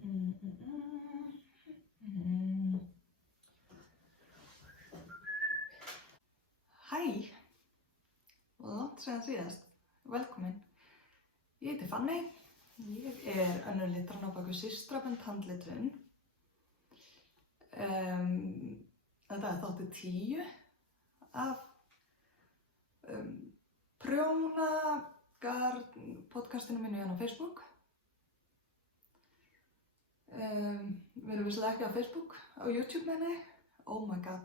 Hæ, langt síðan síðast, velkomin. Ég heiti Fanney, ég er önnur litrann á baku systrabönd handlitrun. Þetta er þáttur 10 af Prjónagarn podcastinu minni hérna á Facebook. Við erum visslega ekki á Facebook, á YouTube meina ég. Oh my god.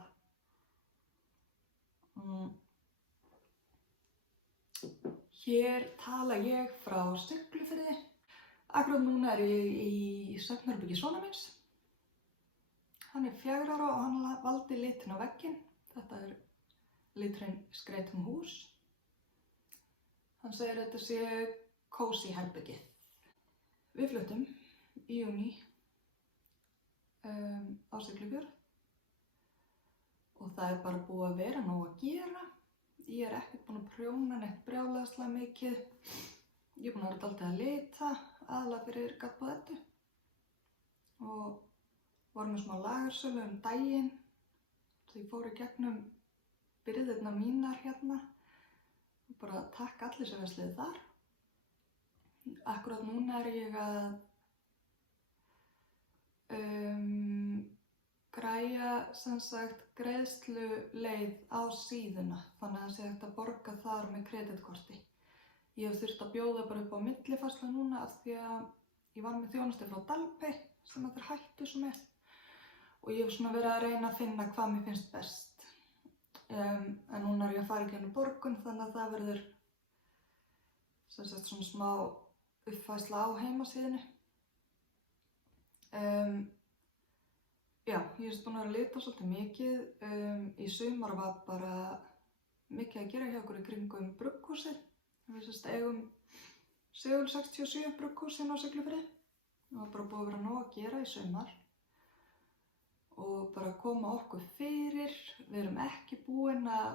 Hér tala ég frá Siglufirði. Akkurat núna er ég í svefnherbergi sonar míns. Hann er 4 ára og hann valdi litin á vegginn. Þetta er liturinn Skreytum hús. Hann segir að þetta sé cozy herbergið. Við fluttum í júní á Siglufjörð og það er bara búið að vera nóg að gera. Ég er ekkert búin að prjóna neitt brjálæðislega mikið. Ég er búin að vera dálítið að lita, aðalega fyrir gatbúðettu og var með smá lagarsölu daginn. Svo ég fór í gegnum byrðirnar mínar hérna og bara takk allir sem versluðu þar. Akkurat núna er ég að græja sem sagt greiðsluleið á síðuna, þannig að það sé hægt að borga þar með kreditkorti. Ég hef þurft að bjóða bara upp á millifærslu núna af því að ég var með þjónustu frá Dalpay sem þeir hættu svo með og ég hef svona verið að reyna að finna hvað mér finnst best. En núna er ég að fara í gegnum borgun þannig að það verður sem sagt svona smá uppfærsla á heimasíðunni. Já, ég er búin að vera að lita svolítið mikið. Í sumar var bara mikið að gera hjá okkur í kringum brugghúsið. Við eigum Sigul 67 brugghúsin á Siglufirði. Það var bara búið að vera nóg að gera í sumar. Og bara koma okkur fyrir. Við erum ekki búin að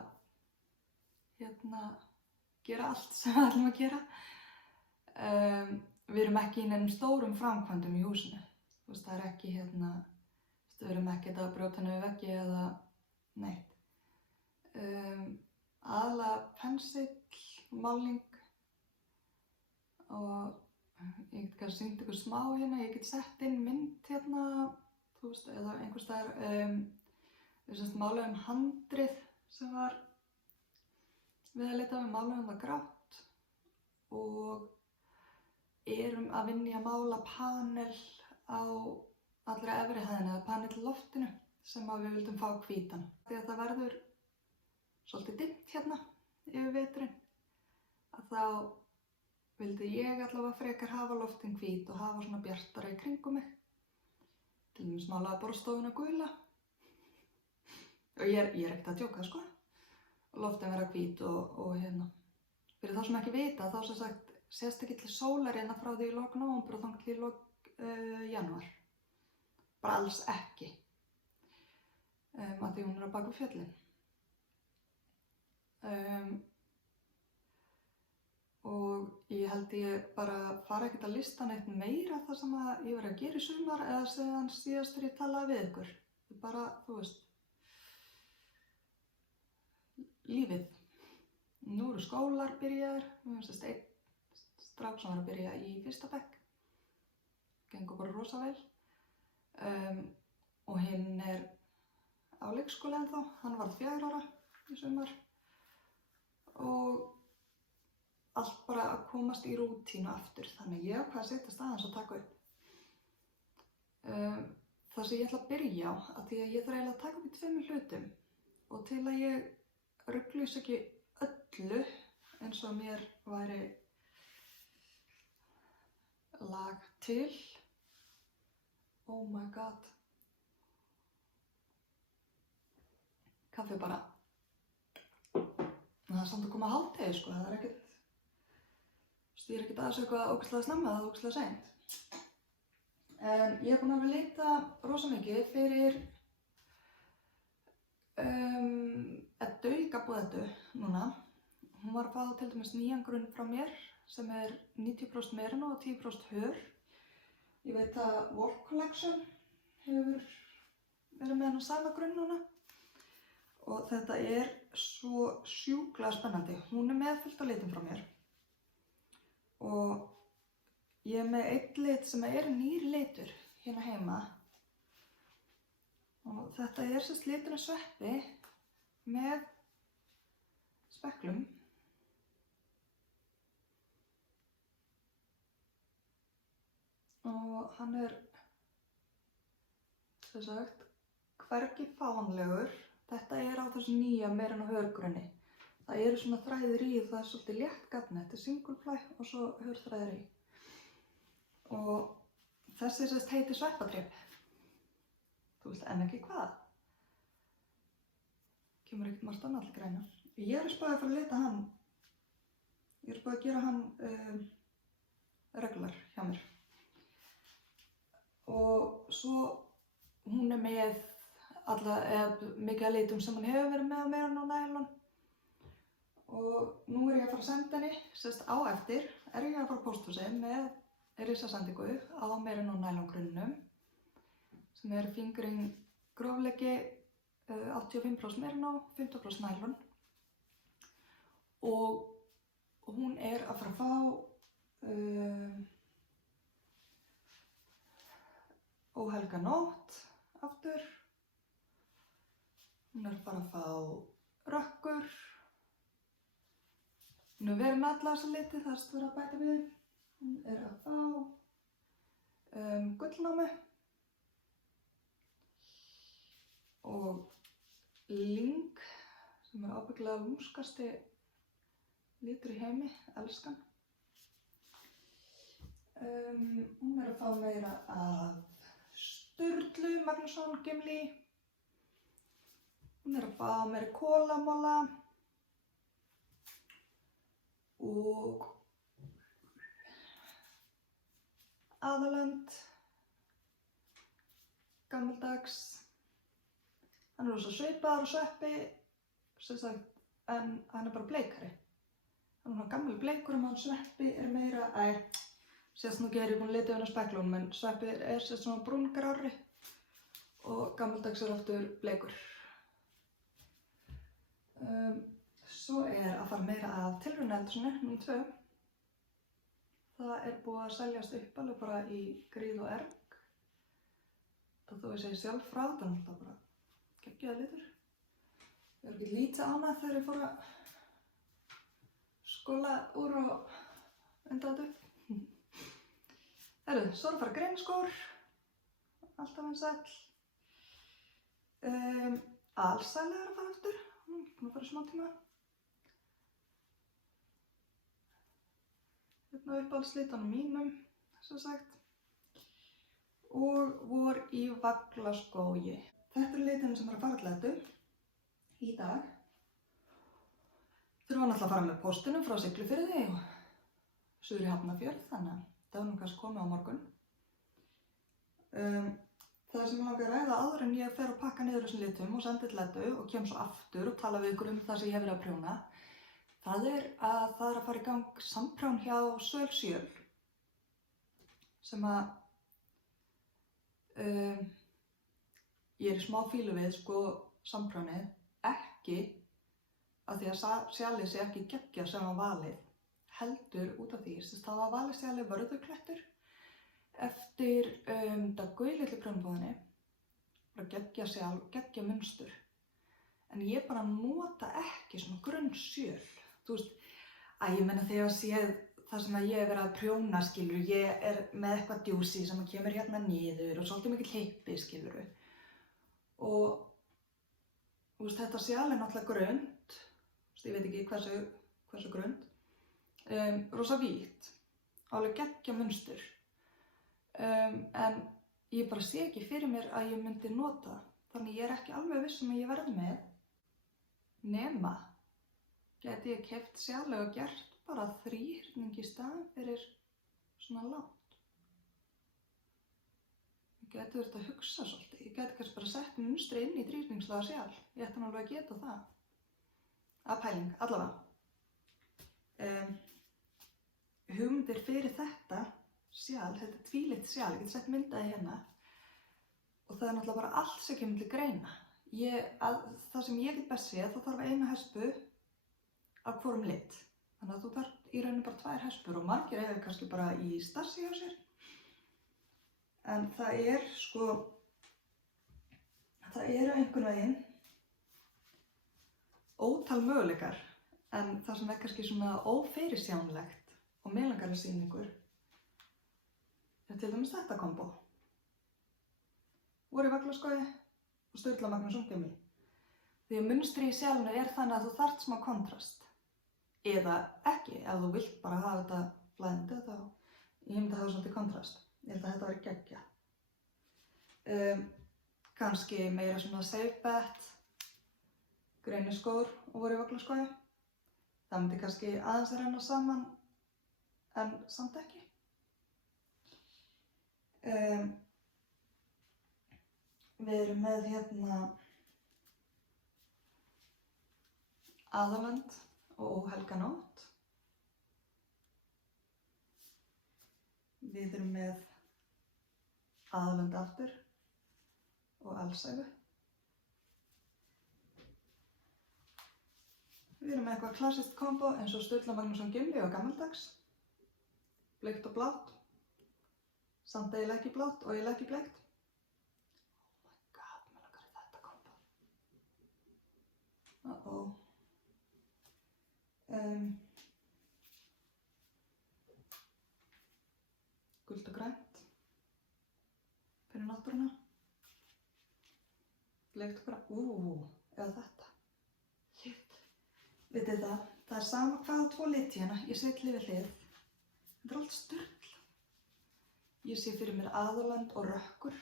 gera allt sem við ætlum að gera. Við erum ekki í neinum stórum framkvæmdum í húsinu. Það er ekki við erum ekki að brjóta niður veggi eða neitt. Aðalega pensill, máling og ég get kannski sýnt ykkur smá hérna. Ég get sett inn mynd hérna, eða einhvers staðar. Við máluðum handrið sem var við að lita. Við máluðum það grátt og erum að vinna í að mála panel á allra efri hæðinni eða panel í loftinu sem við vildum fá hvítan. Því að það verður svolítið dimmt hérna yfir veturinn að þá vildi ég allavega frekar hafa loftin hvít og hafa svona bjartara í kringum mig. Til dæmis málaði borðstofuna gula. Og ég er ekkert að djóka sko. Og loftin vera hvít og hérna. Fyrir þá sem ekki vita þá sem sagt sést ekki til sólar hérna frá því í lok nóvember og þangað til í lok janúar. Bara alls ekki. Af því hún er á baku fjöllin. Og ég held ég bara fara ekkert að lista neitt meira það sem ég var að gera í sumar eða síðan síðast þegar ég talaði við ykkur. Bara, lífið. Nú eru skólar byrjaðir. Við erum einn strák sem var að byrja í 1. bekk. Gengur bara rosa vel. Og hinn er á leikskóla ennþá. Hann varð 4 ára í sumar. Og allt bara að komast í rútínu aftur. Þannig ég ákvað að setjast aðeins og taka upp. Það sem ég ætla að byrja á, af því að ég þarf eiginlega að taka upp í 2 hlutum. Og til að ég ruglist ekki öllu eins og mér væri lag til. Oh my god. Kaffi bara. Það er samt að koma að hádegi sko, það er ekkert. Ég er ekkert aðeins eitthvað ógeðslega snemma eða ógeðslega seint. En ég er búin að vera að lita rosa mikið fyrir Eddu í gatbúðettu núna. Hún var að fá til dæmis nýjan grunn frá mér sem er 90% merino og 10% hör. Ég veit að Wolf Collection hefur verið með hennar sama grunn núna og þetta er svo sjúklega spennandi. Hún er með fullt af litum frá mér og ég er með einn lit sem er nýr litur hérna heima og þetta er sérst liturinn Sveppi með speklum. Og hann er, sem sagt, hvergi fáanlegur. Þetta er á þessu nýja meira en á hörgrunni. Það eru svona þræðir í og það er svolítið létt gatni. Þetta er single ply og svo hörþræðir í. Og þessi sérst heitir Sveppatrip. Þú veist en ekki hvað. Kemur ekkert margt annað til greina. Ég er að spáði að fara að lita hann. Ég er að spáði að gera hann regular hjá mér. Og svo hún er með mikið af litum sem hann hefur verið með á meira en á nælon. Og nú er ég að fara að senda henni, sérst á eftir, er ég að fara á pósthúsið með risasendingu á meira en á nælon grunnum. Sem er fingering grófleiki 85% merino, 50% nælon. Og hún er að fara að fá Óhelga nótt aftur. Hún er bara að fá rökkur. Hún er verið með alla þessa liti, það er verið að bæta við. Hún er að fá gullnámu og lyng sem er ábyggilega lúmskasti litur í heimi, elskan. Hún er að fá meira af Sturlu Magnússon Gimli. Hún er að fá meira kólamóla og Aðalönd, gammaldags. Hann er rosa svipaður og Sveppi, sem sagt, en hann er bara bleikari. Hann er gammal bleikur og hann Sveppi er meira sérst nú gerir ég búin að lita yfir á speklunum, en Sveppi er sérst svona brúngrárri og gammaldags er aftur bleikur. Svo er að fara meira af tilraunaeldhúsinu, númer 2. Það er búið að seljast upp alveg bara í gríð og erg. Það þó ég segi sjálf frá, það er náttúrulega bara geggjaður litur. Ég var ekki lítið ánægð þegar ég fór að skóla úr og enda þetta upp. Herru, svo er að fara greinskór, alltaf eins sæll. Alsæli er að fara eftir, hún er búin að fara í smá tíma. Hérna uppáhaldslitunum mínum, sem sagt. Og vor í Vaglaskógi. Þetta er litin sem er að fara til þetta í dag. Þurfa náttúrulega að fara með póstinum frá Siglufirði og suður í Hafnarfjörð, þannig að það var kannski komið á morgun. Það sem ég langar að ræða áður en ég fer að pakka niður þessum litum og senda til Eddu og kem svo aftur og tala við ykkur það sem ég hef verið að prjóna. Það er að fara í gang samprjón hjá Sölsjöl sem að ég er í smá fílu við samprjónið, ekki af því að sjalið sé ekki geggjað sem var valið. Heldur út af því, það var valið sjálf vörðuklettur eftir Daggu í litlu prjónabúðinni, bara geggja sjálf, geggja munstur. En ég bara nota ekki svona grunn sjöl. Þú veist, ég meina þegar ég séð það sem að ég hef verið að prjóna, skilur, ég er með eitthvað djúsi sem kemur hérna niður og svolítið mikið hleypi, skilur. Og þú veist, þetta sjál er náttúrulega grund, ég veit ekki hversu grund. Rosa vítt, alveg geggja munstur. En ég bara sé ekki fyrir mér að ég myndi nota það. Þannig ég er ekki alveg viss að ég verði með. Nema geti ég keypt sjálflega og gert bara þríhyrning í staðinn fyrir svona langt. Ég geti verið að hugsa svolítið. Ég geti kannski bara sett munstri inn í þríhyrningslaga sjálf. Ég ætti alveg að geta það. Að pæling, allavega. Hugmyndir fyrir þetta sjal, þetta er tvílit sjal, ég get sett myndaði hérna og það er náttúrulega bara allt sem kemur til greina. Það sem ég get best séð, þá þarf eina hespu af hvorum lit. Þannig að þú þarf í rauninu bara 2 hespur og margir eiga kannski bara í stassi á sér. En það er sko, það eru einhvern veginn ótal möguleikar, en það sem er kannski svona ófyrirsjánlegt og mig langar að sýna ykkur er til dæmis þetta kombó. Voru Vaglaskógi og Sturla Magnússon Gimli. Því að munstri í sjálfinu er þannig að þú þarft smá kontrast. Eða ekki, ef þú vilt bara hafa þetta flæðandi, þá ég myndi að hafa svolítið kontrast. Ég held að þetta væri geggjað. Kannski meira svona safe bet, greiniskór og Voru Vaglaskógi. Það myndi kannski aðeins að renna saman, en samt ekki. Við erum með hérna Aðalönd og Óhelga nótt. Við erum með Aðalönd aftur og Alsælu. Við erum með eitthvað klassískt kombo eins og Sturla Magnússon Gimli og Gamaldags. Bleikt og blátt. Samt eiginlega ekki blátt og eiginlega ekki bleikt. Oh my god, mér langar í þetta kombo. Gult og grænt fyrir náttúruna. Bleikt og grænt, eða þetta. Shit. Vitið það, það er sama hvaða 2 liti hérna, ég set hlið við hlið. Þetta er allt sturla. Ég sé fyrir mér Aðalönd og Rökkur.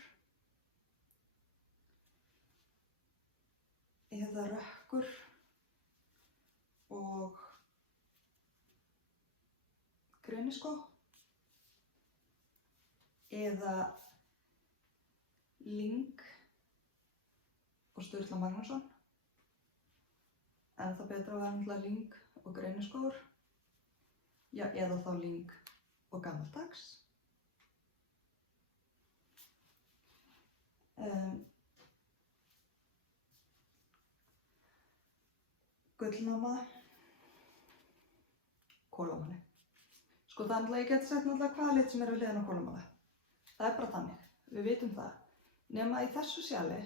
Eða Rökkur og Greiniskó. Eða Lyng og Sturla Magnússon. En það betra var náttúrulega Lyng og Greiniskór. Já, eða þá Lyng og Gamaldags. Gullnáma, kólamáli. Sko þannig að ég get sett náttúrulega hvaða lit sem er við hliðina á kólamáli. Það er bara þannig, við vitum það. Nema í þessu sjali,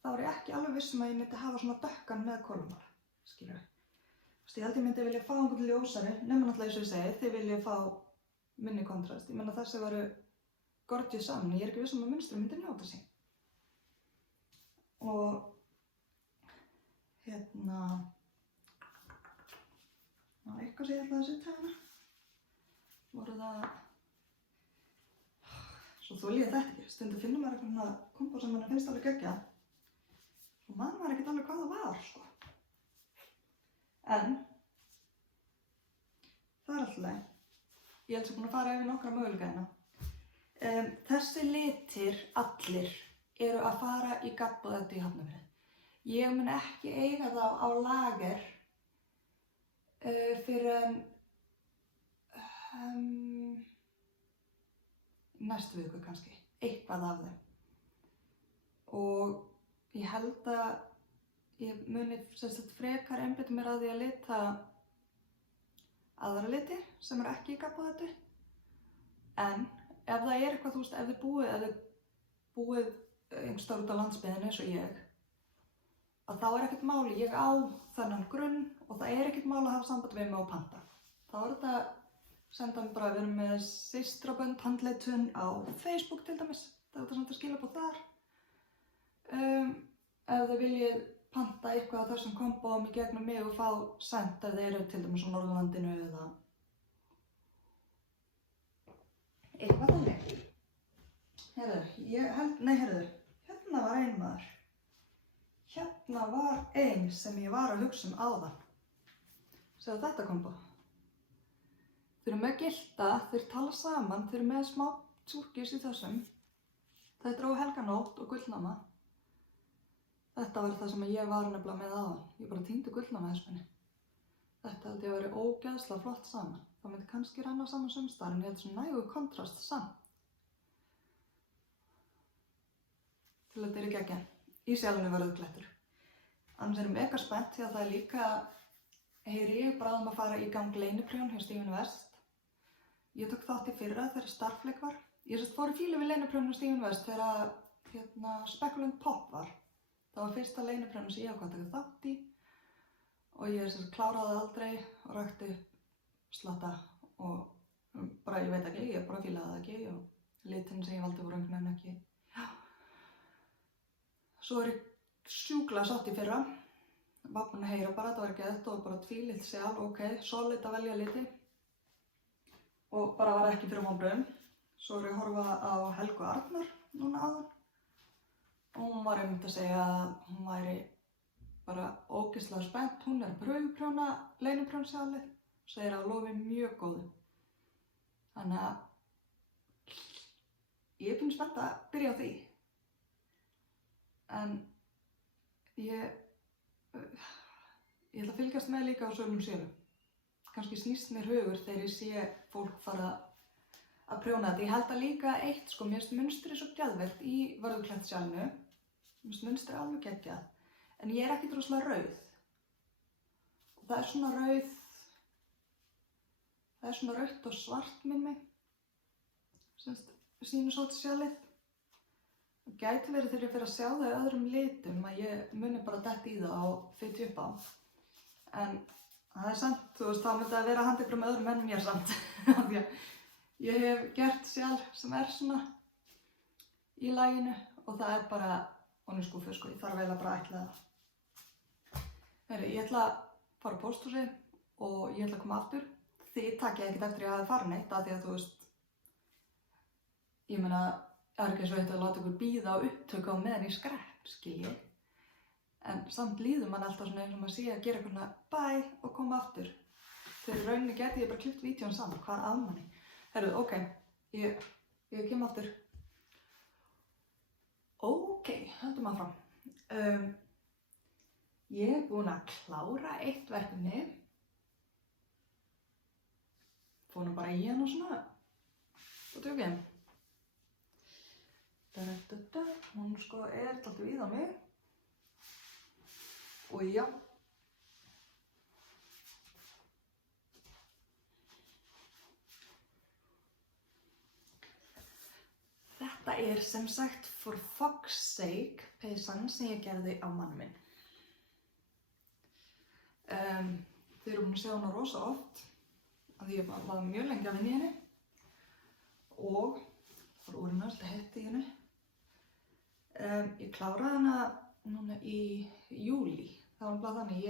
þá er ég ekki alveg viss að ég myndi hafa svona dökkan með kólamáli, skilur við. Ég held ég myndi vilja fá einhvern ljósari, nema náttúrulega eins og ég segi, þið viljið fá minni kontrast. Ég menna þessi varu gorgeous saman, ég er ekki viss að munstri myndi njóta sín. Og hérna, eitthvað sem ég ætlaði að setja hérna, voru það, svo þoli ég þetta ekki, stundum finnur maður eitthvað kombo sem mann finnst alveg geggjað, og man maður ekkert alveg hvað það var, sko. En, það er alltaf leið, ég held sem búin að fara yfir nokkra möguleika hérna. Þessi litir allir eru að fara í gabbóðættu í Hafnarfirði. Ég mun ekki eiga þá á lager fyrir næstu viku kannski, eitthvað af þeim. Og ég held að ég muni frekar einbeita mér að því að lita aðra liti sem eru ekki í gabbóðættu. En ef það er eitthvað, þú veist, ef þið búið einhvers staðar út á landsbyggðinni eins og ég, að þá er ekkert máli, ég á þennan grunn og það er ekkert máli að hafa samband við mig og panta. Þá er þetta að senda mér bara, við erum með systrabönd handleitun á Facebook til dæmis, það er þetta samt að skilaboð þar. Ef þið viljið panta eitthvað af þessum kombóum í gegnum mig og fá sent ef þið eru til dæmis á Norðurlandinu eða eitthvað þannig. Heyrðu, hérna var ein maður. Hérna var ein sem ég var að hugsa áðan. Sjáðu þetta kombó. Þeir eru með gilda, þeir tala saman, þeir eru með smá tsúrkis í þessum. Þetta er Óhelga nótt og gullnáma. Þetta var það sem ég var nefnilega með áðan. Ég bara týndi gullnáma þess minni. Þetta held ég að vera ógeðslega flott saman. Það myndi kannski renna saman sumstaðar en ég held svona nægur kontrast samt. Til að þetta er geggjað. Í sjálfinu Vörðuklettur. Annars erum mega spennt því að það er líka, heyri ég bráðum að fara í gang Leyniprjón hjá Stephen West. Ég tók þátt í fyrra þegar Starfleik var. Ég fór í fílu við Leyniprjón hjá Stephen West þegar Speculum Pop var. Það var fyrsta Leyniprjón sem ég ákvað að taka þátt í og ég kláraði aldrei og rakti upp slatta og bara ég veit ekki, ég bara fílaði það ekki og litin sem ég valdi voru einhvern veginn ekki. Svo er ég sjúklega sátt í fyrra. Var búin að heyra bara, þetta var geðveikt og bara tvílitt sjálf, ok, solid að velja liti. Og bara var ekki fyrir vonbrigðum. Svo er ég að horfa á Helgu Arnar núna áðan. Og hún var einmitt að segja að hún væri bara ógeðslega spennt. Hún er pröfuprjóna Leyniprjónsjalið. Segir að lofi mjög góðu. Þannig að ég er pínu spennt að byrja á því. En ég ætla að fylgjast með líka á sölum sjálfum. Kannski snýst mér hugur þegar ég sé fólk fara að prjóna þetta. Ég held að líka eitt, mér finnst munstrið svo geðveikt í Vörðuklettsjalinu. Mér finnst munstrið alveg geggjað. En ég er ekkert rosalega rauð. Og það er svona rautt og svart minni. Sýnir svolítið sjalið. Það gæti verið þegar ég fer að sjá það í öðrum litum að ég muni bara detta í það og fytja upp á. En það er samt, þá myndi það vera handið frá með öðrum en mér samt. Því að ég hef gert sjálf sem er svona í laginu og það er bara onni skúfu, ég þarf eiginlega bara að ætla það. Ég ætla að fara á pósthúsið og ég ætla að koma aftur. Þið takk ég ekkert eftir ég hafi farið neitt af því að ég meina, það er ekki eins og eitt að láta ykkur bíða á upptöku á meðan ég skrepp, skilji. En samt líður mann alltaf svona eins og maður sé að gera eitthvað svona bæ og koma aftur. Þegar í rauninni geti ég bara klippt vídeón saman, hvað að manni. Herru, ok, ég kem aftur. Ok, höldum áfram. Ég er búin að klára eitt verkefni. Fór nú bara í hann og svona. Og tjók ég. Hún er alltaf við á mig. Og já. Þetta er sem sagt For Fuck's Sake peysan sem ég gerði á mann minn. Þið eru búin að sjá hana rosa oft. Af því ég var mjög lengi að vinna í henni. Og það var úrinn alltaf hett í henni. Ég kláraði hana núna í júlí. Það var bara þannig,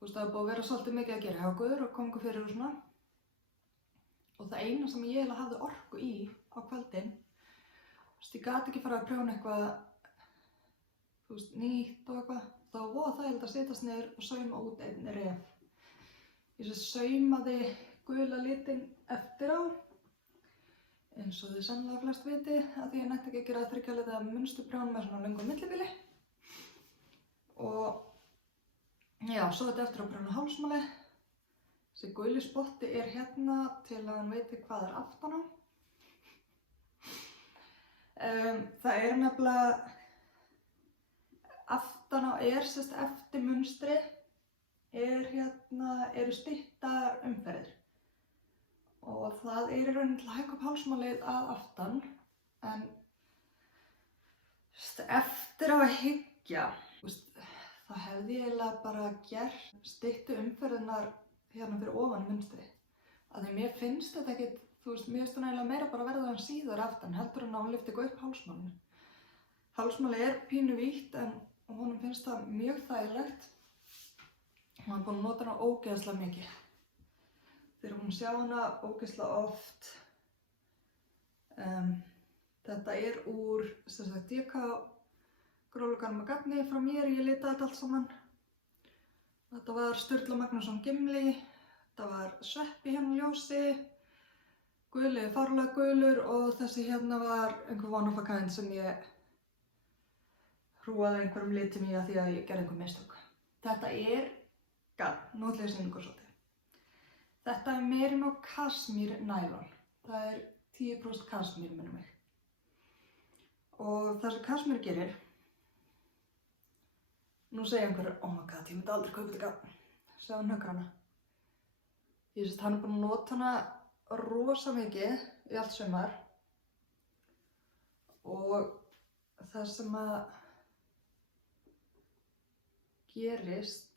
það var búið að vera svolítið mikið að gera hjá okkur og koma okkur fyrir og svona. Og það eina sem ég eiginlega hafði orku í á kvöldin, ég gat ekki fara að prjóna eitthvað, nýtt og eitthvað. Það var voða þægilegt að setjast niður og sauma út einn ref. Ég saumaði gula litinn eftir á. Eins og þið sennilega flest viti að því ég nætti ekki að gera 3 lita munsturprjón með svona löngum millibili. Og já, svo þetta eftir að prjóna hálsmáli. Þessi guli spotti er hérna til að hann veiti hvað er aftan á. Það er nefnilega aftan á eftir munstri eru styttar umferðir. Og það er í rauninni til að hækka upp hálsmálið að aftan, en eftir á að hyggja, það hefði ég eiginlega bara gert styttu umferðirnar hérna fyrir ofan munstri. Af því mér finnst þetta ekkert, mér finnst það eiginlega meira bara verða hann síður aftan, heldur en að hún lyfti eitthvað upp hálsmálinu. Hálsmálið er pínu vítt en honum finnst það mjög þægilegt. Hún er búin að nota hana ógeðslega mikið. Þegar hún sjá hana ógeðslega oft. Þetta er úr DK grólugarma gagni frá mér, ég litaði þetta allt saman. Þetta var Sturla Magnússon Gimli, þetta var Sveppi hérna ljósi, guli fárlega gulur og þessi hérna var einhver one of a kind sem ég hrúaði einhverjum litum í að því að ég gerði einhver mistök. Þetta er nú ætla ég að sýna ykkur svolítið. Þetta er Merino Cashmere nælon. Það er 10% kasmír minnum mig. Og það sem kasmír gerir, nú segja einhverjir, oh my god, ég myndi aldrei kaupa þetta gagn. Sjáðu hnökrana. Ég sést hann er búinn að nota hana rosa mikið í allt sumar. Og það sem að gerist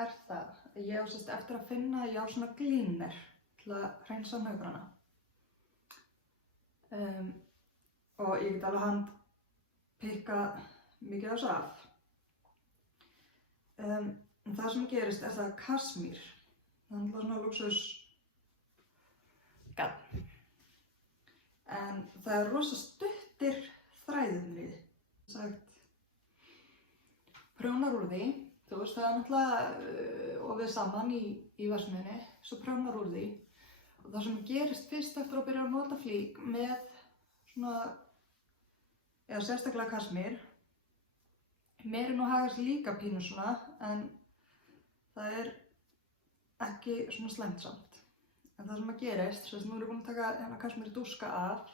er það að ég á sérst eftir að finna að ég á svona glíner til að hreinsa hnökrana. Og ég get alveg handpikka mikið af þessu af. En það sem gerist er það kasmír. Það er alltaf svona luxus gagn. En það er rosa stuttir þræðirnir í því. Sagt, prjónar úr því, þú veist það er náttúrulega ofið saman í verksmiðjunni, svo prjónar úr því. Og það sem gerist fyrst eftir að byrja að nota flík með svona, eða sérstaklega kasmír, Merino hagar sig líka pínu svona, en það er ekki svona slæmt samt. En það sem að gerist, þess að nú er ég búin að taka hérna kasmír dúska af,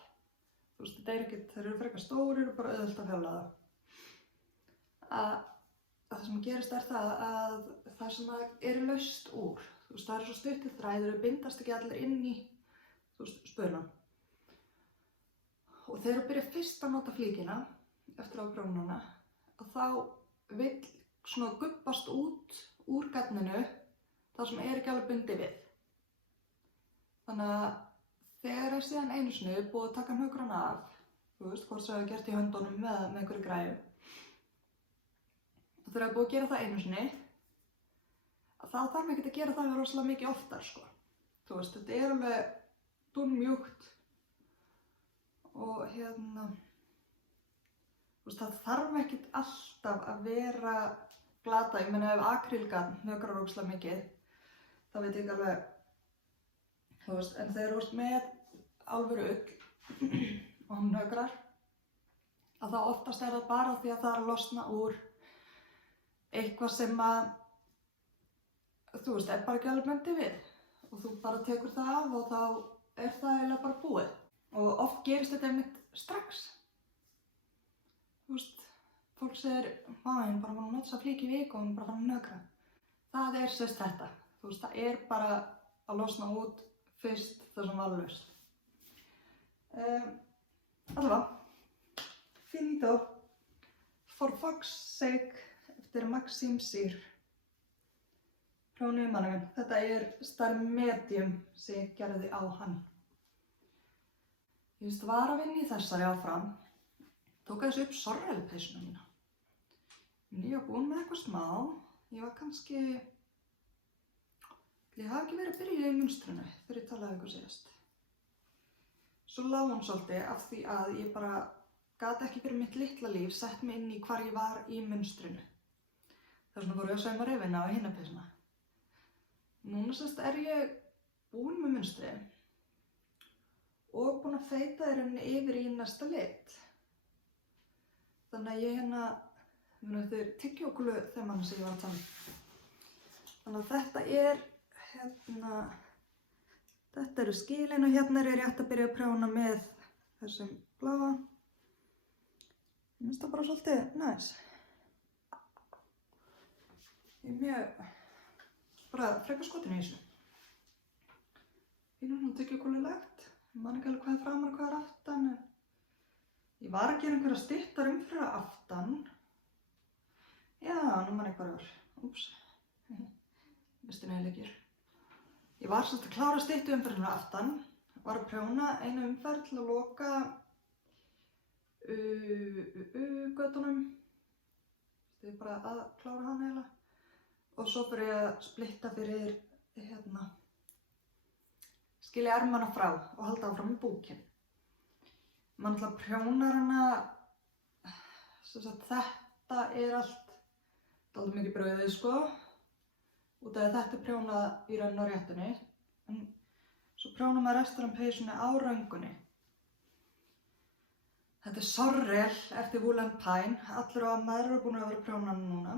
þú veist þetta er ekkert, þeir eru frekar stórir og bara auðvelt að fjála það. Að það sem gerist er það að það sem er laust úr, þú veist, það er svo stuttir þræðir, þau bindast ekki allir inn í, þú veist, spunan. Og þegar þú byrjar fyrst að nota flíkina, eftir að prjóna hana, að þá vill svona gubbast út úr gagninu það sem er ekki alveg bundið við. Þannig að þegar er síðan einu sinni búið að taka hnökrana af, þú veist, hvort sem það er gert í höndunum með einhverju græju. Og þegar það er búið að gera það einu sinni, þá þarf ekki að gera það rosalega mikið oftar, sko. Þú veist, þetta er alveg dúnmjúkt og hérna, þú veist, það þarf ekkert alltaf að vera glata. Ég meina ef akrílgarn hnökrar rosalega mikið, þá veit ég ekki alveg, þú veist, en þegar þú ert með alvöru ull og hann hnökrar, að þá oftast er það bara því að það er að losna úr eitthvað sem að, þú veist, er bara ekki alveg bundið við. Og þú bara tekur það af og þá er það eiginlega bara búið. Og oft gerist þetta einmitt strax. Þú veist, fólk segir, ég er bara búin að nota þessa flík í viku og ég er bara farin að hnökra. Það er sérst þetta. Þú veist, það er bara að losna út fyrst það sem var laust. Allavega, finito. For fuck's sake, eftir Maxim Cyr. Prjónuðu manni minn. Þetta er stærð medium sem ég gerði á hann. Ég veist, var að vinna í þessari áfram. Tók þessu upp sorrelpeysuna mína. Ég var búin með eitthvað smá. Ég var kannski, ég hafði ekki verið að byrja í munstrinu þegar ég talaði ykkur síðast. Svo lá hún svolítið af því að ég bara gat ekki fyrir mitt litla líf sett mig inn í hvar ég var í munstrinu. Þess vegna fór ég að sauma rifina á hina peysuna. Núna sérst er ég búin með munstrið og búin að feita í rauninni yfir í næsta lit. Þannig að ég þetta er tyggjókúlu þeman sem ég var að tala um. Þannig að þetta er, þetta eru skilin og hérna er ég rétt að byrja að prjóna með þessum bláa. Mér finnst það bara svolítið næs. Ég er mjög, bara frekar skotin í þessu. Fínum tyggjókúlulegt. Ég man ekki alveg hvað er framar og hvað er aftan. Ég var að gera einhverja styttar fyrir aftan. Já, nú man ég hvað var. Úps. Misti neðilegir. Ég var svolítið að klára styttu fyrir aftan. Var að prjóna einu umferð til að loka götunum. Ég er bara að klára hann eiginlega. Og svo fyrir ég að splitta fyrir skilja ermana frá og halda áfram í búkinn. Man ætla að prjóna hana, þetta er allt dálítið mikið brauðið, sko. Út af að þetta er prjónað í raun og réttunni. En svo prjónar maður restur af peysunni á röngunni. Þetta er sorrel eftir Wool & Pine. Allir á maður eru búin að vera prjónan núna.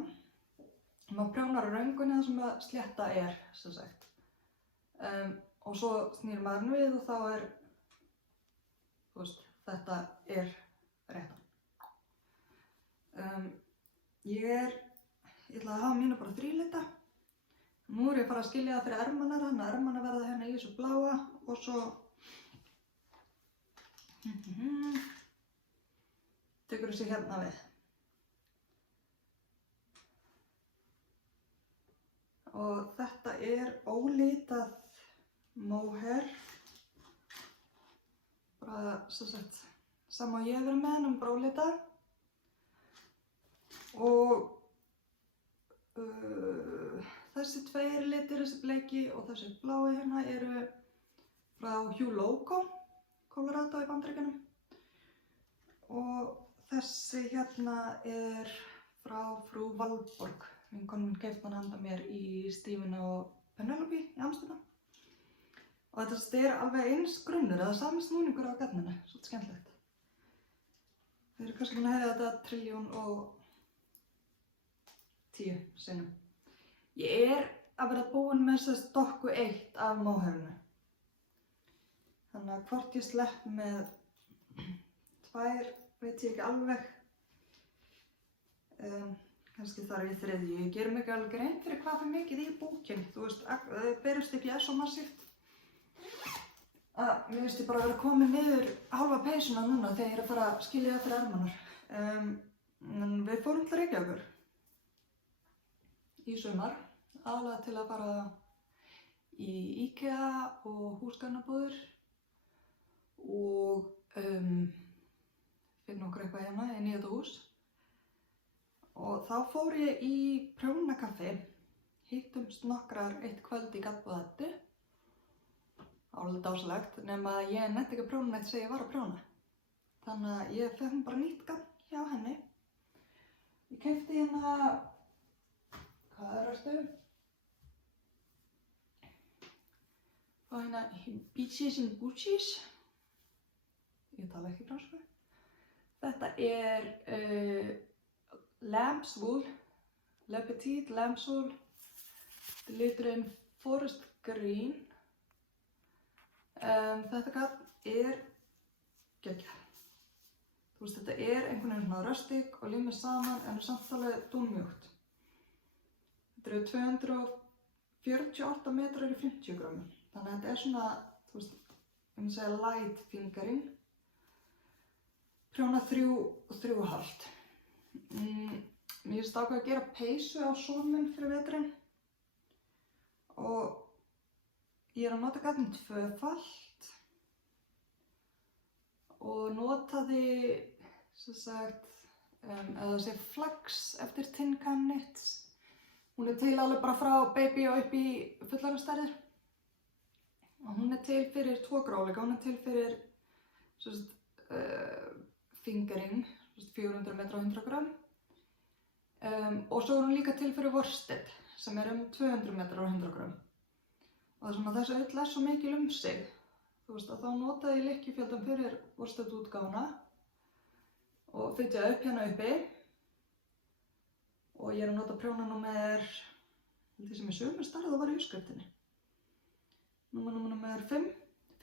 Maður prjónar á röngunni þar sem að slétta er, sem sagt. og svo snýr maður við og þá þetta er réttan. Ég ætla að hafa mínu bara 3 lita. Nú ég að fara að skilja það fyrir ermarnar, þannig að ermarnar verða hérna í þessu bláa og svo tekur þessi hérna við. Og þetta ólitað mohair, bara sama ég verið með hann, bara ólitað. Og þessi 2 litir, þessi bleiki og þessi blái hérna eru frá Hugh Loco, Colorado í Bandaríkjunum. Og þessi hérna frá frú Valborg. Vinkona mín keypti hann handa mér í Stephen og Penelope í Amsterdam. Og þetta alveg eins grunnur, eða sami snúningur á gatninu, svolítið skemmtilegt. Þið eru kannski búin að heyra þetta 1.010.000 sinnum. Ég að vera búin með þess dokku 1 af mohairinu. Þannig að hvort ég slepp með 2, veit ég ekki alveg. Kannski þarf ég 3. Ég gerir mig ekki alveg grein fyrir hvað fyrir mikið í búkinn. Þú veist, berustykkið svo massíft. Mér finnst ég bara að vera komin niður hálfa peysuna núna þegar ég að fara að skilja það fyrir ermarnar. En við fórum til Reykjavíkur í sumar, aðalega til að fara í IKEA og húsgagnabúðir og finna okkur eitthvað hérna inn í þetta hús. Og þá fór ég í prjónakaffi, hittumst nokkrar eitt kvöld í Gatnbúðarhættu. Alveg dásalegt, nema að ég nennti ekki að prjóna neitt þegar ég var að prjóna. Þannig að ég fekk bara nýtt gagn hjá henni. Ég keypti hérna, hvað ertu? Og hérna Beaches and Boochies. Ég tala ekki fransku. Þetta lamb's wool, Le Petit lamb's wool. Þetta liturinn Forest Green. Þetta gagn geggjað. Þú veist, þetta einhvern veginn svona rustic og limið saman en samt alveg dúnmjúkt. Þetta eru 248 metrar í 50 grömmum. Þannig að þetta svona, þú veist, ég myndi segja light fingering. Prjóna 3 og 3,5. Mér finnst ákveð að gera peysu á son minn fyrir veturinn. Og ég að nota gagnin 2-falt og notaði, sem sagt, eða sé flax eftir Tin Can Knits. Hún til alveg bara frá baby og upp í fullorðinsstærðir. Og hún til fyrir 2 gráleika, hún til fyrir, sem sagt, fingering, 400 metra á 100 grömm. Og svo hún líka til fyrir worsted, sem 200 metrar á 100 grömm. Og þessi ull svo mikil sig, þú veist, að þá notaði ég lykkjufjöldan fyrir worsted-útgáfuna og fitjaði upp hérna uppi. Og ég að nota prjónanúmer, því sem sömu stærð og var í uppskriftinni. Númer 5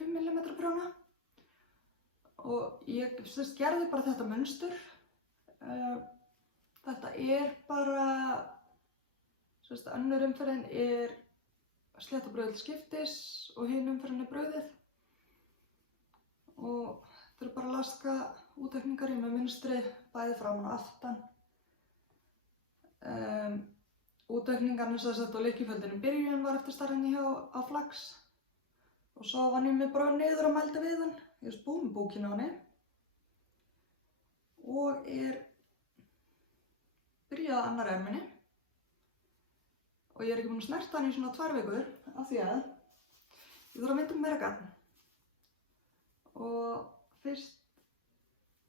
mm prjóna. Og ég gerði bara þetta munstur. Þetta bara, önnur umferðin slétta brauð til skiptis og hin umferðin brauðið. Og þetta bara laska útaukningar með munstri, bæði framan og aftan. Útaukningarnir og lykkjufjöldin í byrjun var eftir stærðinni á flax. Og svo vann ég mig bara niður og mældi við hann. Ég búið með búkinn á henni. Og byrjaði annar erminni. Og ég ekki búin að snerta hann í svona 2 vikur af því að ég þarf að mynda meira gagn. Og fyrst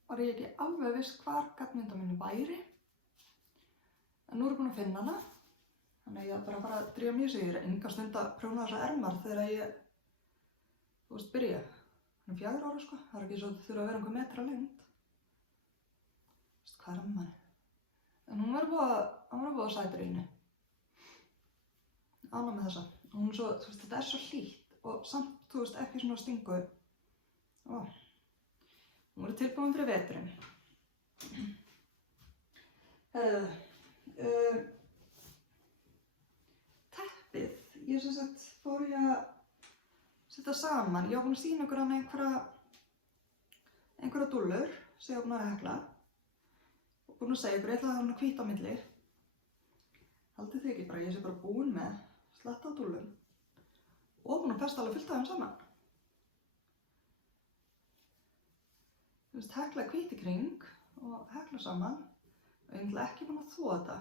var ég ekki alveg viss hvar gagnmynda minni væri. En nú búin að finna hana. Þannig að ég bara að fara að drífa mér sig. Ég enga stund að prjóna þessa ermar þegar ég, þú veist, byrja. Hann 4 ára sko. Það ekki svo að þurfa að vera einhver metra lengd. Þú veist, hvað manni? En hún var búið að sætur í henni. Ánægð með þessa. Hún svo, þú veist, þetta svo hlýtt og samt, þú veist, ekki svona stingu. Ó, hún voru tilbúin fyrir veturinn. Teppið, ég sem sagt fór ég að setja saman. Ég var búin að sýna ykkur hana einhverja dúllur sem ég var búin að hekla. Og búin að segja ykkur, ég ætla að hafa hana hvít á milli. Haldið þið ekki bara, ég sé bara búin með sletta á dúllum. Og búin að festa alveg fullt af þeim saman. Þú veist, hekla hvít í kring og hekla saman. Og ég er ekki búin að þvo þetta.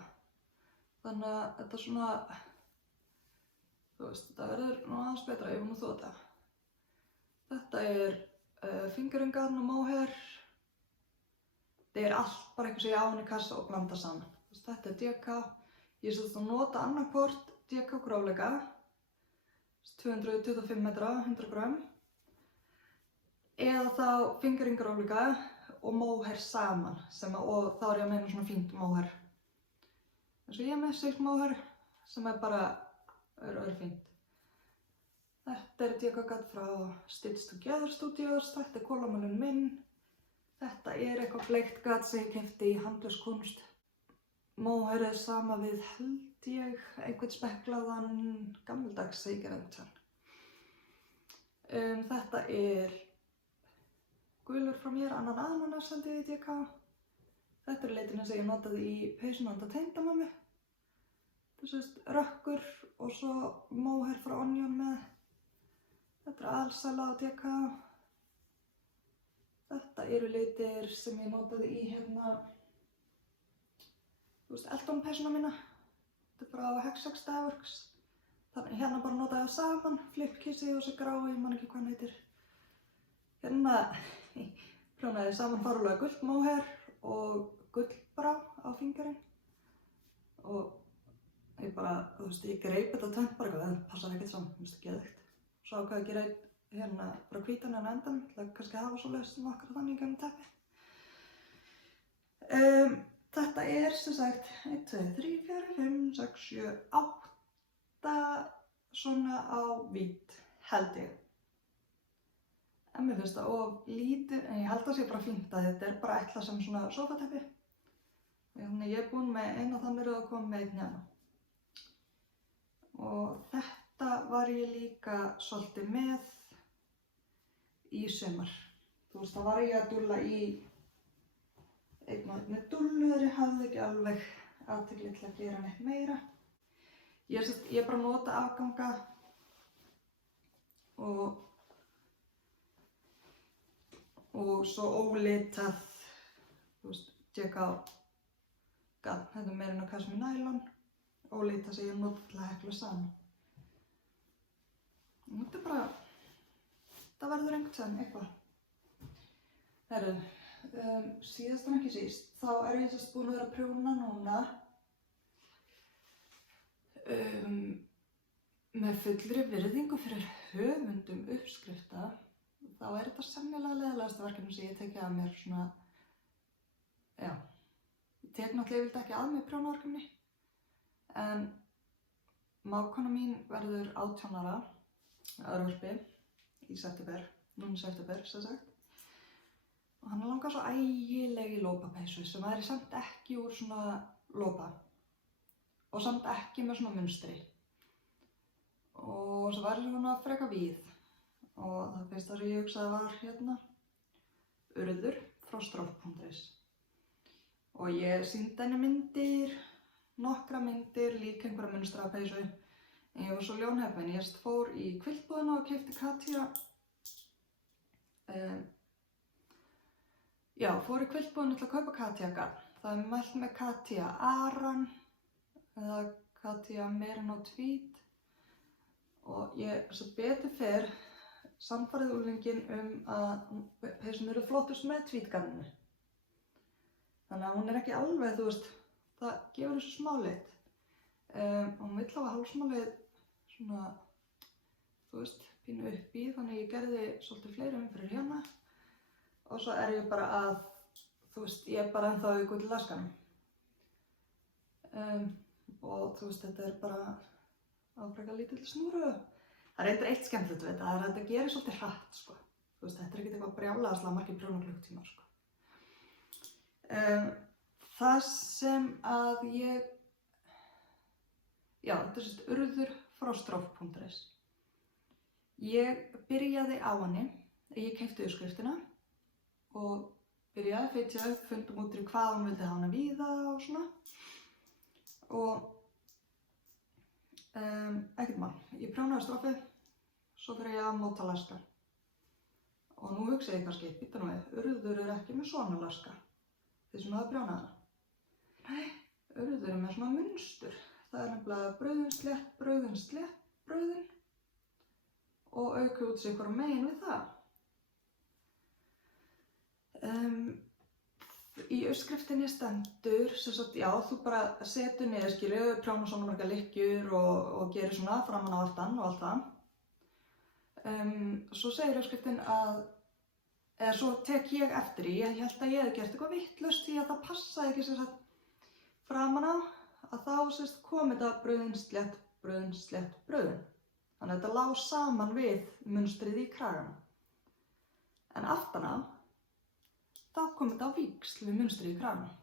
Þannig að þetta svona, þú veist, þetta verður nú aðeins betra ef ég er búin að þvo þetta. Þetta er fingerringarn og mohair. Þetta er allt bara eitthvað sem ég á henni í kassa og blanda saman. Þú veist, þetta er DK. Ég set að nota annarkvort DK grófleika, 225 metra, 100 grömm, eða þá fingerringarófleika og mohair saman, og þá er ég að meina svona fínt mohair. Eins og ég er með silk mohair sem er bara fínt. Þetta er DK gatt frá Stitch Together Studios, þetta er kólamálun minn. Þetta er eitthvað bleikt gatt sem ég keypti í handverkskunst. Mohair er sama við, held ég, einhvern speklaðan gammaldags seikjarendsan. Þetta er gulur frá mér, annan ananas sendi ég í DK. Þetta er leitina sem ég notaði í peysuna handa tengdamömmu. Þessi rökkur og svo mohair frá Onion með. Þetta er alsæla á DK. Þetta eru litir sem ég notaði í þú veist, Elton peysuna mína. Þetta er frá Hexax Dyeworks. Þannig hérna bara notaði það saman, flipkissi og þessi grái, ég man ekki hvað hann heitir. Hérna prjónaði ég saman farulega gult mohair og gullbrá á fingerinn. Og ég bara, þú veist, ég greip þetta tvennt bara eitthvað, það passar ekkert saman, mér finnst það geðveikt. Svo ákvað ég að gera hérna bara hvítan en endan, ég ætla kannski að hafa svoleiðis nokkra þannig í gegnum teppið. Þetta er sem sagt 1, 2, 3, 4, 5, 6, 7, 8 svona á vídd, held ég. En mér finnst það of lítið, en ég held að það sé bara fínt að þetta er bara ætlað sem svona sófateppi. Þannig ég er búin með einn og þannig að koma með einn hérna. Og þetta var ég líka svolítið með í sumar. Þú veist, það var ég að dúlla í einn og einni dúllu þegar ég hafði ekki alveg athygli til að gera neitt meira. Ég bara nota afganga og svo ólitað, þú veist, DK gatt, þetta er meirinn á kasmi nælon, ólitað sem ég nota til að hekla saman. Og þetta er bara, það verður einhvern veginn eitthvað. Herru, síðast en ekki síst, þá er ég sérst búin að vera að prjóna núna með fullri virðingu fyrir höfundum uppskrifta. Þá er þetta sennilega leiðilegasta verkefni sem ég tekið að mér svona, já, ég tek náttúrulega yfirleitt ekki að mér prjónaverkefni, en mágkona mín verður 18 ára öðruvarpi í september, núna í september sem sagt. Og hann langar svo ægileg í lópapeysu sem væri samt ekki úr svona lópa og samt ekki með svona munstri. Og svo væri svona freka víð. Og það fyrsta sem ég hugsaði var hérna urður frá stroff.is. Og ég sýndi henni myndir, nokkra myndir, líka einhverja munstraða peysu. En ég var svo ljónheppin, ég fór í kvillbúðina og keypti Katja. Fór í kvillbúðina til að kaupa Katja garn. Það er mælt með Katja Aran eða Katja Merino Tweed. Og ég svo betur fer sannfærði úlfinginn að peysun eru flottust með tweedgarninu. Þannig að hún er ekki alveg, þú veist, það gefur þessu smá lit. Og hún vill hafa hálsmálið svona, þú veist, pínu upp í, þannig ég gerði svolítið fleiri umfyrir hérna. Og svo er ég bara að, þú veist, ég er bara ennþá í gullaskanum. Og þú veist, þetta er bara áfreka lítill snúru. Það er eitthvað eitt skemmtilegt við þetta, það er að þetta gerir svolítið hratt, sko. Þú veist, þetta er ekkert eitthvað brjálæðislega margir prjónaklukkutímar, sko. Það sem að já, þetta er sérst urður.frostrov.is. Ég byrjaði á henni, ég keypti uppskriftina og byrjaði að fitja upp, fundum út í hvað hún vildi hafa hana víða og svona. Og ekkert mál, ég prjónaði stroffið, svo fyrir ég að móta laska. Og nú hugsa ég kannski, býta nú við, urður er ekki með svona laska, þið sem hafa prjónað hana. Nei, urður er með svona munstur. Það er nefnilega brauðin slétt brauðin og auka út sig hvora megin við það. Í uppskriftinni stendur, sem sagt, já, þú bara setur niður, skilju, prjónar svona margar lykkjur og gerir svona framan á aftan og allt það. Svo segir uppskriftin eða svo tek ég eftir í, ég held að ég hef gert eitthvað vitlaust því að það passaði ekki sem sagt framan á, að þá sérst kom þetta brauðin slétt brauðin. Þannig að þetta lá saman við munstrið í kraganum. En aftan á, þá kom þetta á víxl við munstrið í kraganum.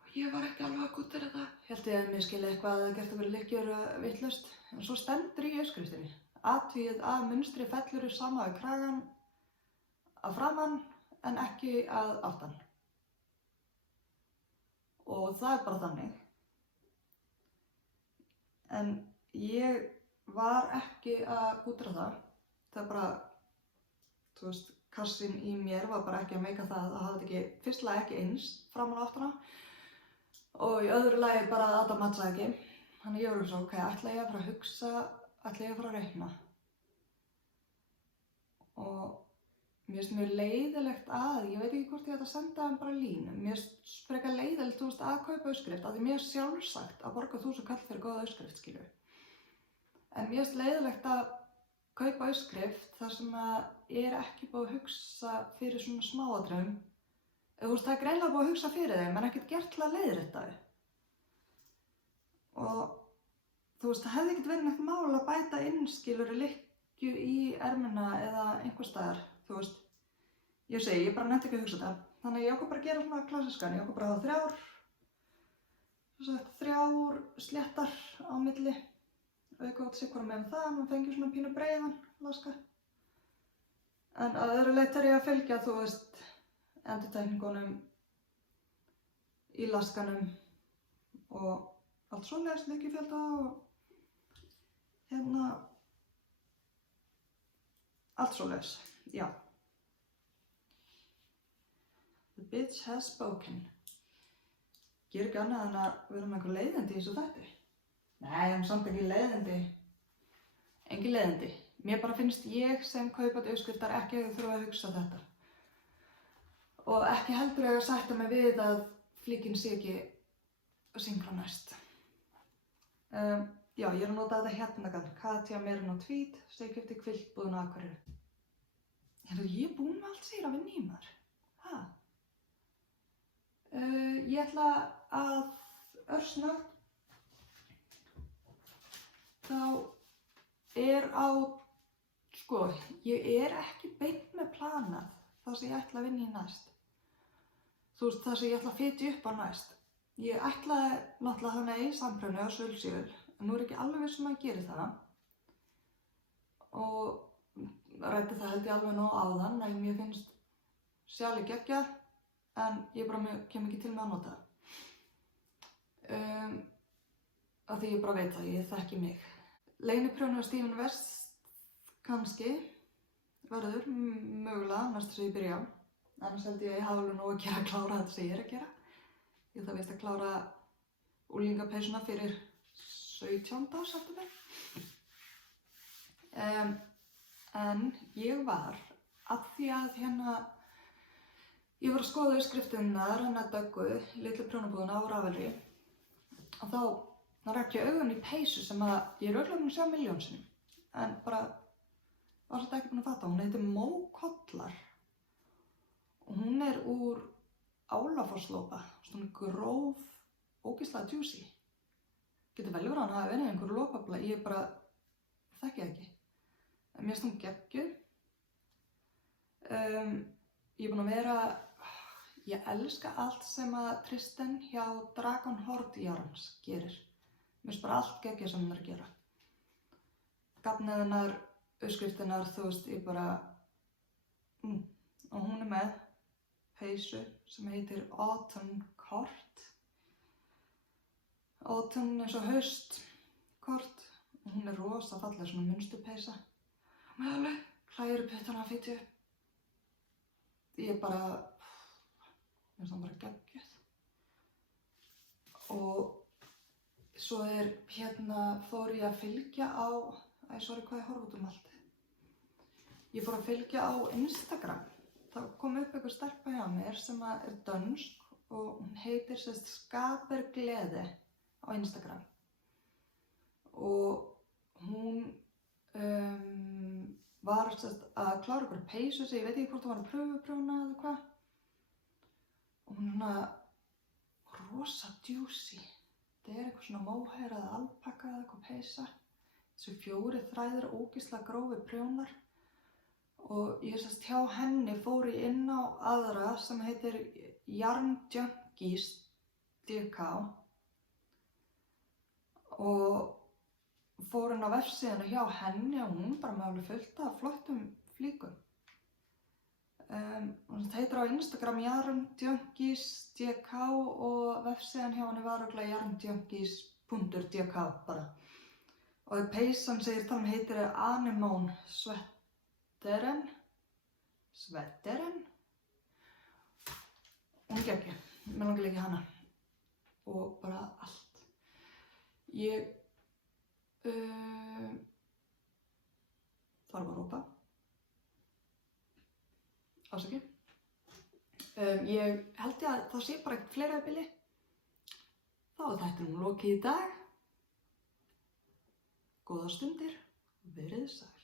Og ég var ekki alveg að gúttir þetta. Held ég að mér skilja eitthvað að það gert að vera lykkjur vitlaust. En svo stendur í uppskriftinni. Athugið að munstrið fellur sama við kragan að framan en ekki að aftan. Og það er bara þannig. En ég var ekki að gútra það. Það er bara, þú veist, kassinn í mér var bara ekki að meika það að hafa þetta ekki, fyrstlega ekki eins framan og aftan á. Og í öðru lagi bara að þetta matchaði ekki. Þannig ég var svo, ok, ætla ég að fara að hugsa, ætla ég að fara að reikna. Og mér finnst mjög leiðilegt ég veit ekki hvort ég ætti að senda þeim bara línu. Mér finnst frekar leiðilegt, þú veist, að kaupa uppskrift, af því mér er sjálfsagt að borga 1000 kall fyrir góða uppskrift, skilju. En mér finnst leiðilegt að kaupa uppskrift þar sem að er ekki búið að hugsa fyrir svona smáatriðum. Þú veist, það er greinilega búið að hugsa fyrir þeim, en ekkert gert til að leiðrétta þau. Og þú veist, það hefði ekkert verið neitt mál að bæta inn, skilurðu, lykkju í ermina eða einhvers staðar. Þú veist, ég segi, ég bara nefndi ekki að hugsa þetta. Þannig að ég ákvað bara að gera svona klassískan. Ég ákvað bara að hafa þrjár sléttar á milli. Auka út sig hvora megin það, maður fengi svona pínu breiðan laska. En að öðru leyti er ég að fylgja, þú veist, endurtekningunum í laskanum og allt svoleiðis, lykkjufjölda og allt svoleiðis, já. The bitch has spoken. Ger ekki annað en að vera með einhver leiðindi í þessu þætti. Nei, en samt ekki leiðindi. Engin leiðindi. Mér bara finnst ég sem kaupandi uppskriftar ekki að þurfa að hugsa þetta. Og ekki heldur ég að sætta mig við að flíkin sé ekki synkronæst. Já, ég er að nota þetta hérna, Katja Merino Tweed, sem ég keypti í Kvillbúðinni á Akureyri. Ég er búin með allt sér að vinna í maður. Ég ætla að örsnöggt þá er ég er ekki beint með planað það sem ég ætla að vinna í næst. Þú veist, það sem ég ætla að fitja upp á næst. Ég ætlaði náttúrulega þannig í samprjóni á Svölsjöl, en nú er ekki alveg viss að gera það. Og ræddi það held ég alveg nóg áðan, að mér finnst sjálf geggjað, en ég bara kem ekki til með að nota það. Af því ég bara veit það, ég þekki mig. Leyniprjónur Stephen West kannski verður mögulega næstu sem ég byrja á. Annars held ég að ég hafi alveg nóg að gera að klára þetta sem ég er að gera. Ég þarf víst að klára unglingapeysuna fyrir 17. september. En ég var, af því að ég var að skoða uppskriftirnar Döggu, litlu prjónabúðina á Ravelry, og þá rak ég augun í peysu sem að ég er örugglega búin að sjá milljón sinnum, en bara var þetta ekki búin að fatta. Hún heitir Mókollar og hún er úr Álafosslopa, svona gróf, ógeðslega juicy. Getur vel verið að hann hafi verið í einhverju lopapla, ég bara þekki ég ekki. En mér finnst hún geggjuð. Ég er búin að vera, ég elska allt sem að Tristan hjá Dragonhoard Yarns gerir. Mér finnst bara allt geggjað sem hún er að gera. Gafnið hennar, uppskriftinnar, þú veist, ég bara, og hún er með peysu sem heitir Autumn Kort. Autumn eins og haustkort. Og hún er rosa falleg, svona munstupeysa. Með alveg klæru puttana að fitja upp. Ég bara, mér finnst það bara geggjuð. Og svo fór ég að fylgja á, sorry hvað ég horf út um allt. Ég fór að fylgja á Instagram. Það kom upp einhver stelpa hjá mér sem er dönsk og hún heitir Skaberglæde á Instagram. Og hún var að klára ykkur peysu sem ég veit ekki hvort hún var að pröfuprjóna eða hvað. Og hún rosa juicy. Þetta er eitthvað svona móhair eða alpakka eða eitthvað peysa. Þessi 4 þræðir ógeðslega grófir prjónar. Og ég hjá henni fór ég inn á aðra sem heitir Yarn Junkies DK. Og fór inn á vefsíðuna hjá henni og hún bara með alveg fullt af flottum flíkum. Hún heitir á Instagram Yarn Junkies DK og vefsíðan hjá henni var örugglega yarnjunkies.dk bara. Og peysan sem ég heitir Anemone Sweateren. Hún er geggjuð. Mér langar líka í hana. Og bara allt. Ég þarf að rópa. Ásaki. Ég held að það sé bara ekkert fleira í bili. Þá er þættinum lokið í dag. Góðar stundir, verið sæl.